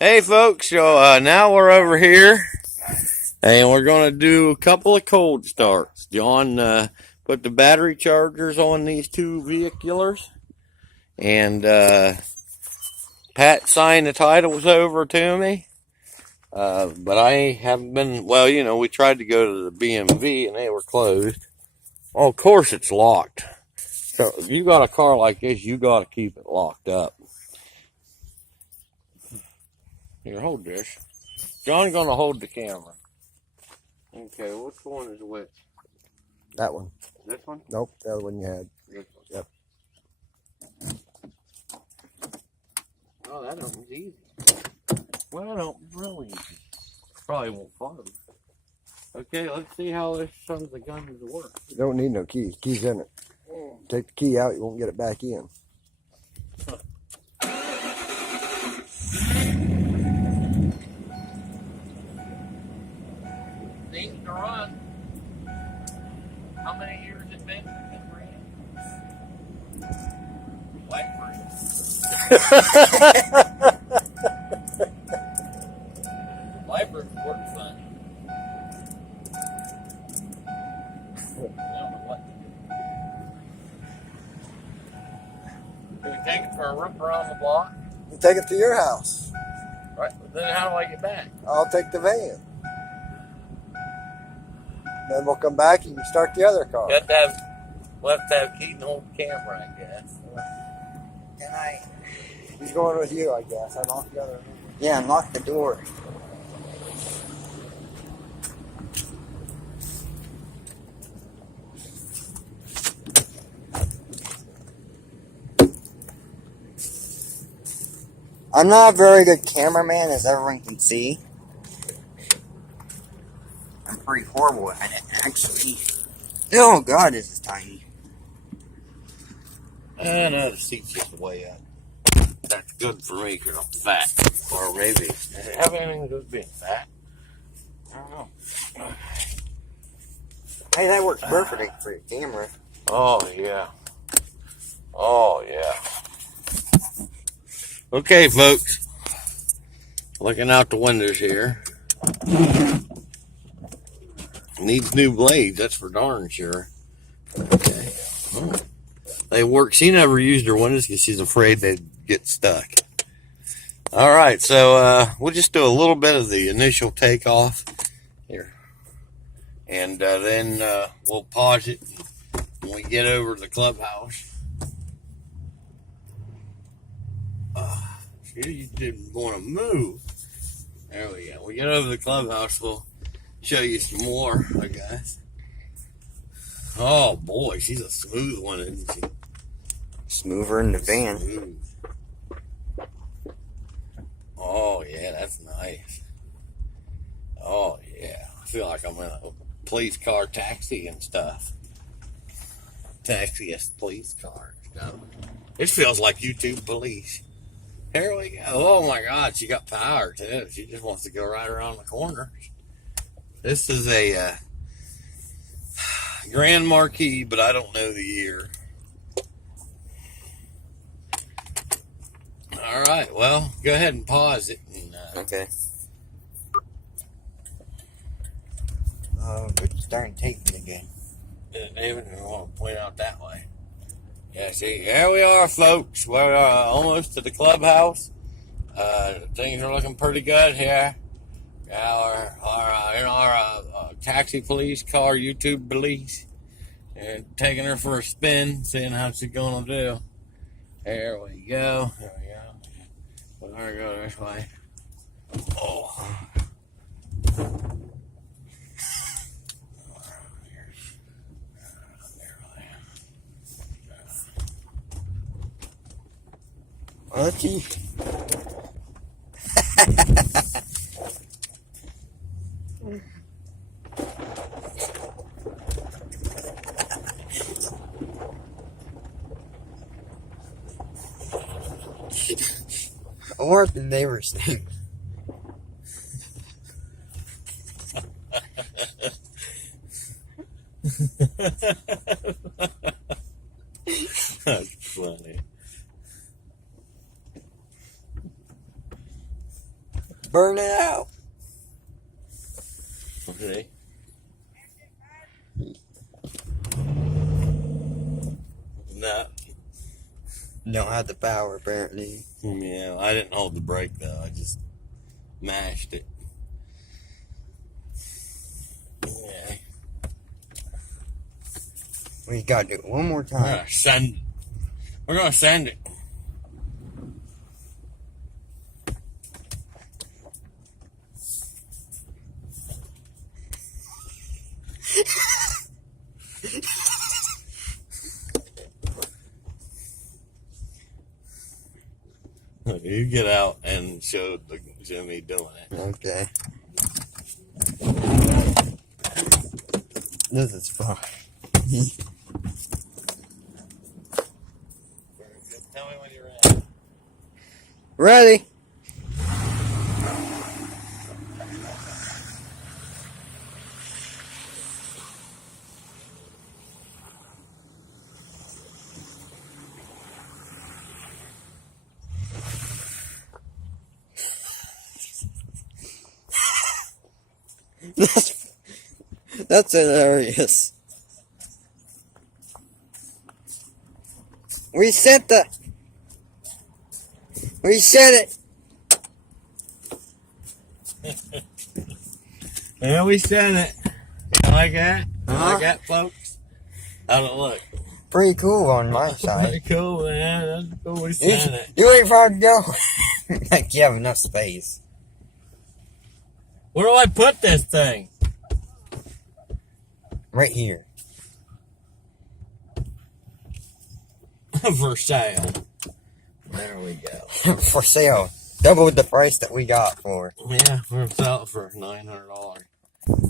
Hey folks, so now we're over here and we're going to do a couple of cold starts. John put the battery chargers on these two vehiculars, and Pat signed the titles over to me. But I haven't been, well, we tried to go to the BMV and they were closed. Well, of course it's locked. So if you got a car like this, you got to keep it locked up. Here, hold this. John's going to hold the camera. Okay, which one is which? That one. This one? Nope, the other one you had. This one. Yep. Oh, that one's easy. Well, I don't really easy. Probably won't follow. Okay, let's see how this son of a gun is work. You don't need no key. Key's in it. Take the key out, you won't get it back in. Seems to run. How many years it been Blackberry. Blackberry works funny. I don't know what to do. Can we take it for a rip around the block? You take it to your house. Right. Then how do I get back? I'll take the van. Then we'll come back and you can start the other car. We'll have to have Keaton hold the camera, I guess. Can I? He's going with you, I guess. I locked the other. Yeah, unlock the door. I'm not a very good cameraman, as everyone can see. I'm pretty horrible at it, actually. Oh God, this is tiny. I know the seat's just way up. That's good for me because I'm fat. Or maybe. Does it have anything to do with being fat? I don't know. Hey, that works perfectly for your camera. Oh, yeah. Oh, yeah. Okay, folks. Looking out the windows here. Needs new blades, that's for darn sure. Okay. Oh. They work. She never used her windows because she's afraid they'd get stuck. All right, so we'll just do a little bit of the initial takeoff here, and then we'll pause it when we get over to the clubhouse. You didn't want to move. There we go. We get over to the clubhouse, we'll show you some more, I guess. Oh boy, she's a smooth one, isn't she? Smoother in the van. Smooth. Oh yeah, that's nice. Oh yeah, I feel like I'm in a police car taxi and stuff. Taxi police car and stuff. It feels like YouTube police. Here we go. Oh my God, she got power too. She just wants to go right around the corner. This is a Grand Marquis, but I don't know the year. All right, well, go ahead and pause it. And, Okay. Oh, it's starting taping again. David, I want to point out that way. Yeah, see, here we are, folks. We're almost to the clubhouse. Things are looking pretty good here. Our taxi police car, YouTube police, and taking her for a spin, seeing how she's gonna do. There we go. There we go. Let her go this way. Oh. Lucky. Or the neighbor's thing. That's funny. Burn it out. Okay. No. Don't have the power, apparently. Yeah, I didn't hold the brake though. I just mashed it. Yeah. We gotta do it one more We're time. gonna send. We're gonna send it. You get out and show me doing it. Okay. This is fun. Tell me when you're ready. Ready? That's hilarious. We sent it. Yeah, we sent it. You like that? You like that, folks? How'd it look? Pretty cool on my Pretty side. cool, man. That's cool. We sent it. You ain't far to go. Like you have enough space. Where do I put this thing? Right here. For sale. There we go. For sale. Double the price that we got for. Yeah, we're sell it for $900.